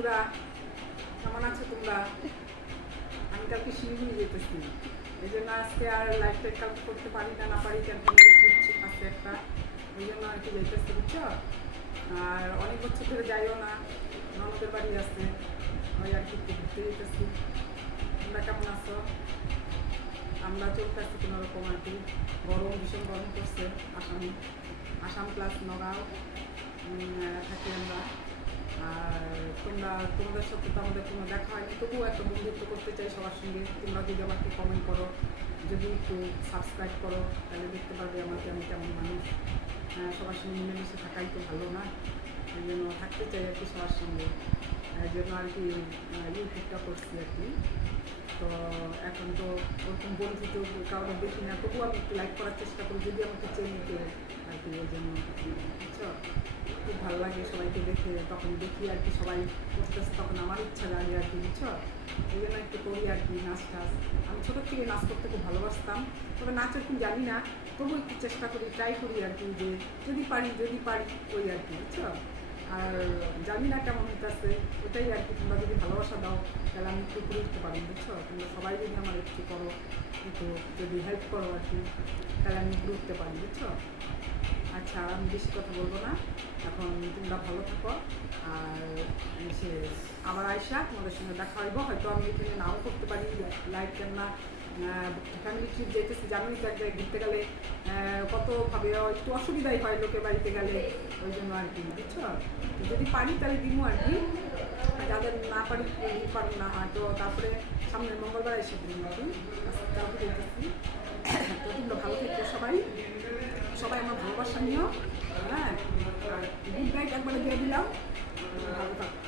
বন্ধুরা, কেমন আছো তোমরা? আমি কালকে শিলিগুড়ি যেতেছি, এই জন্য আজকে আর লাইফটাই কালকে করতে পারি না পারি কেন আছে একটা, ওই জন্য আর কি যেতেছি, বুঝছো? আর অনেক বছর ধরে যাইও না, ননদের বাড়ি আছে, ওই আর কি ঘুরতে যেতেছি। তোমরা কেমন আছো? আমরা চলতেছি কোনো রকম আর কি। গরম, ভীষণ গরম করছে আসাম প্লাস নগাঁও থাকি আমরা। আর তোমাদের সাথে তো আমাদের কোনো দেখা হয়নি, তবুও একটা বন্ধুত্ব করতে চাই সবার সঙ্গে। তোমরা যদি আমাকে কমেন্ট করো, যদি একটু সাবস্ক্রাইব করো, তাহলে দেখতে পারবে আমাকে আমি কেমন মানুষ। সবার সঙ্গে মিলেমিশে থাকাই তো ভালো না, এই জন্য থাকতে চাই আর কি সবার সঙ্গে। এই জন্য আর কি ইউটিউবটা করছি আর কি। তো এখন তো ওরকম বন্ধু তো কাউকে দেখি না, তবুও আমি একটু লাইক করার চেষ্টা করি যদি আমাকে চেনে কেউ আর কি। ওই জন্য বুঝছো, খুব ভালো লাগে সবাইকে দেখে, তখন দেখি আর কি সবাই করতেছে, তখন আমার ইচ্ছা লাগে আর কি, বুঝছো? এই জন্য একটু করি আর কি নাচ টাচ। আমি ছোটোর থেকে নাচ করতে খুব ভালোবাসতাম, তবে নাচ আর কি জানি না, তবু একটু চেষ্টা করি, ট্রাই করি আর কি, যে যদি পারি ওই আর কি, বুঝছো? আর জানি না কেমন হইতেছে, ওটাই আর কি। তোমরা যদি ভালোবাসা দাও তাহলে আমি একটু করে উঠতে পারি, বুঝছো? তোমরা সবাই যদি আমার একটু করো, একটু যদি হেল্প করো আর কি, তাহলে আমি একটু উঠতে পারি, বুঝছো? আচ্ছা, আমি বেশি কথা বলবো না এখন। তোমরা ভালো থাকো। আর সে আবার আইসা তোমাদের সঙ্গে দেখা হইব, হয়তো আমি এখানে নাও করতে পারি লাইভ ক্যামেরা। ফ্যামিলি ট্রিপ যেতেছি, জানোই তো, এক জায়গায় ঘুরতে গেলে কতভাবে একটু অসুবিধাই হয় লোকের বাড়িতে গেলে, ওই জন্য আর কি, বুঝছো? যদি পারি তাহলে দিমো আর কি, যাদের না পারি পারি না হয়তো তারপরে সামনের মঙ্গলবার এসে দিন আর কি। কাউকে যেতেছি। তো তোমরা ভালো থেকো সবাই, সবাই আমার ভালোবাসা নিও। হ্যাঁ, আর গুড নাইট একবারে দিয়ে দিলাম। ভালো থাকো।